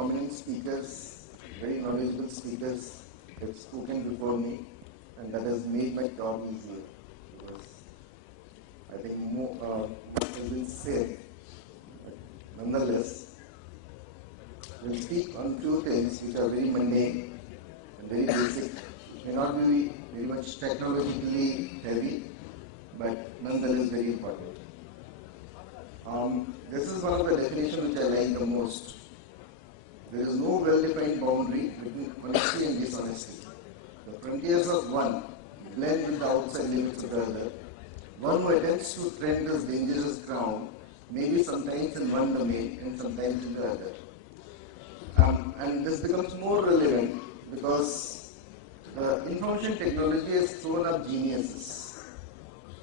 prominent speakers, very knowledgeable speakers have spoken before me, and that has made my job easier. Because I think more has been said. But nonetheless, we'll speak on few things which are very mundane and very basic. It may not be very much technologically heavy, but nonetheless very important. This is one of the definitions which I like the most. There is no well-defined boundary between honesty and dishonesty. The frontiers of one blend with the outside limits of the other. One who attempts to tread this dangerous ground, maybe sometimes in one domain and sometimes in the other. And this becomes more relevant because information technology has thrown up geniuses.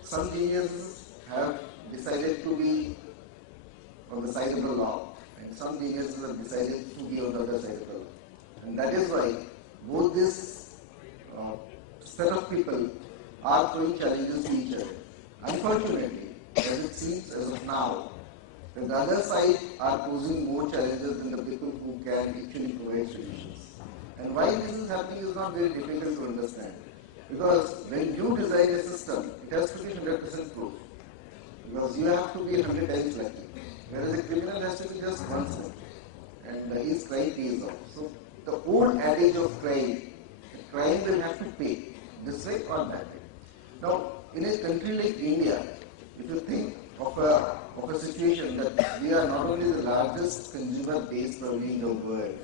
Some geniuses have decided to be on the side of the law, and some geniuses have decided to be on the other side of the law. And that is why both this set of people are throwing challenges to each other. Unfortunately, as it seems as of now, the other side are posing more challenges than the people who can actually provide solutions. And why this is happening is not very difficult to understand. Because when you design a system, it has to be 100% proof. Because you have to be 100 times lucky. Whereas a criminal has to be just once lucky. And his crime pays off. So the old adage of crime will have to pay, this way or that way. Now, in a country like India, if you think of a situation that we are not only the largest consumer base probably in the world,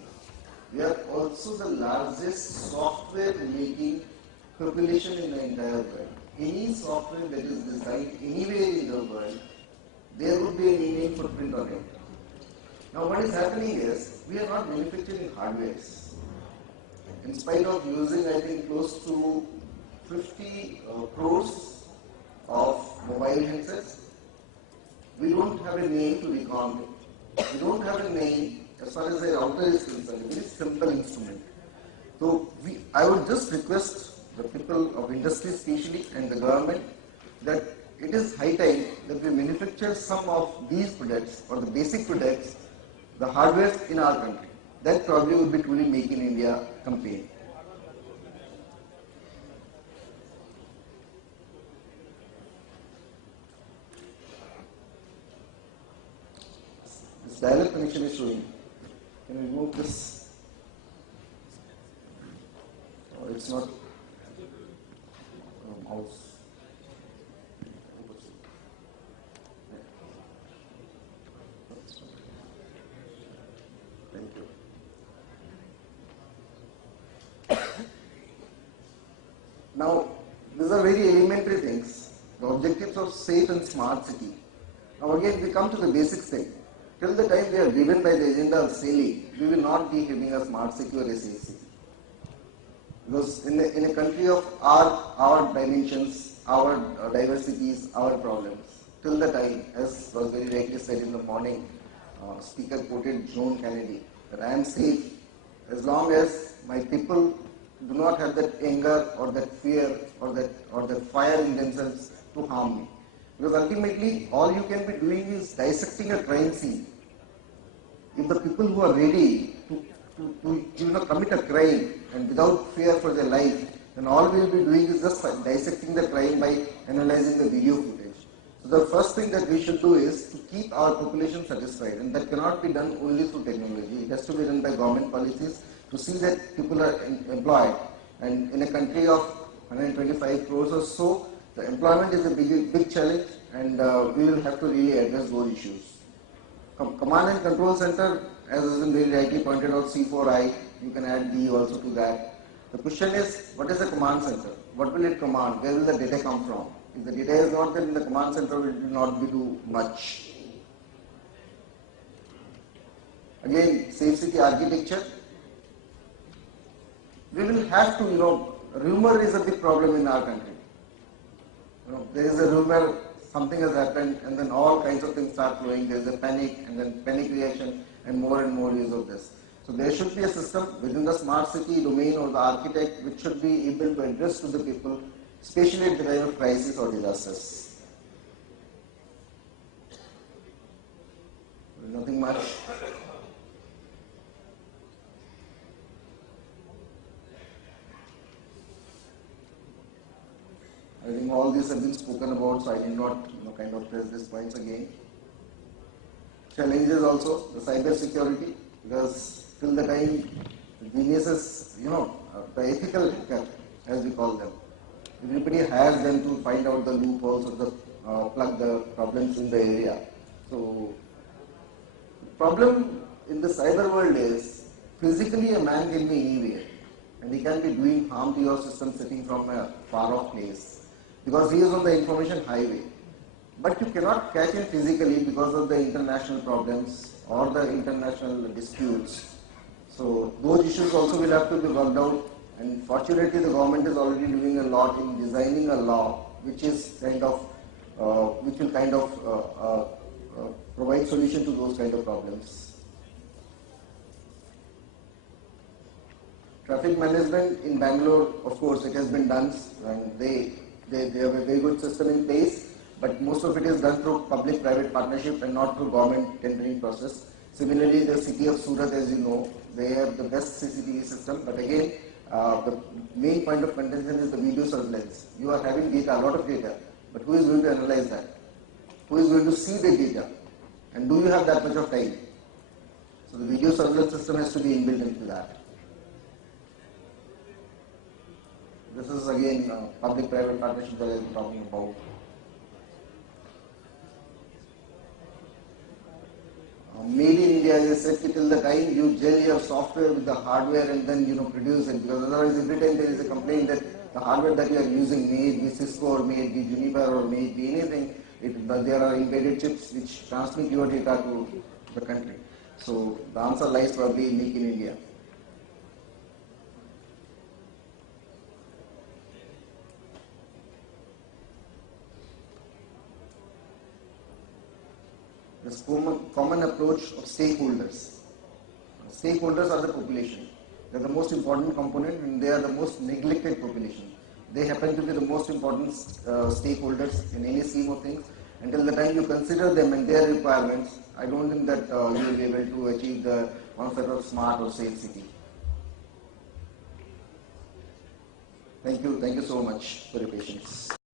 we are also the largest software making population in the entire world. Any software that is designed anywhere in the world, there would be an Indian footprint on it. Now what is happening is, we are not manufacturing hardwares. In spite of using, I think, close to 50 crores of mobile handsets, we don't have a name to recount it. We don't have a name as far as the router is concerned. A very simple instrument. So I would just request the people of industry especially and the government that it is high time that we manufacture some of these products or the basic products, the hardware in our country. That probably would be truly Make in India campaign. This direct connection is showing. Can we remove this? Or it's not mouse. Thank you. Now, these are very elementary things. The objectives of safe and smart city. Now again, we come to the basics thing. Till the time we are driven by the agenda of sailing, we will not be having a smart city or a safe city. Because in a country of our dimensions, our diversities, our problems, till the time, as was very rightly said in the morning, speaker quoted John Kennedy, that I am safe as long as my people do not have that anger or that fear or that fire in themselves to harm me. Because ultimately, all you can be doing is dissecting a crime scene. If the people who are ready to commit a crime and without fear for their life, then all we will be doing is just dissecting the crime by analyzing the video footage. So the first thing that we should do is to keep our population satisfied, and that cannot be done only through technology. It has to be done by government policies to see that people are employed. And in a country of 125 crores or so, the employment is a big challenge, and we will have to really address those issues. Command and Control Center, as has been very rightly pointed out, C4I, you can add D also to that. The question is, what is a command center? What will it command? Where will the data come from? If the data is not there in the command center, it will not be do much. Again, safe city architecture. We will have to, rumor is a big problem in our country. There is a rumor, something has happened, and then all kinds of things start flowing. There is a panic, and then panic reaction, and more use of this. So there should be a system within the smart city domain or the architect which should be able to address to the people, especially at the time of crisis or disasters. Nothing much. all these have been spoken about, so I did not kind of press these points again. Challenges also, the cyber security, because till the time the geniuses, the ethical hacker, as we call them, everybody has them to find out the loopholes or the plug the problems in the area. So, problem in the cyber world is physically a man can be anywhere and he can be doing harm to your system sitting from a far off place because he is on the information highway. But you cannot catch him physically because of the international problems or the international disputes. So those issues also will have to be worked out, and fortunately the government is already doing a lot in designing a law which is which will provide solution to those kind of problems. Traffic management in Bangalore, of course, it has been done, and they have a very good system in place, but most of it is done through public-private partnership and not through government tendering process. Similarly, the city of Surat, as you know, they have the best CCTV system, but again, the main point of contention is the video surveillance. You are having data, a lot of data, but who is going to analyze that? Who is going to see the data? And do you have that much of time? So the video surveillance system has to be inbuilt into that. This is again public-private partnership that I am talking about. Made in India, as I said, till the time you gel your software with the hardware and then produce it, because otherwise every time there is a complaint that the hardware that you are using, may it be Cisco or may it be Juniper or may it be anything, there are embedded chips which transmit your data to the country. So the answer lies probably in Make in India. This common approach of stakeholders. Stakeholders are the population. They are the most important component and they are the most neglected population. They happen to be the most important stakeholders in any scheme of things. Until the time you consider them and their requirements, I don't think that you will be able to achieve the concept of smart or safe city. Thank you so much for your patience.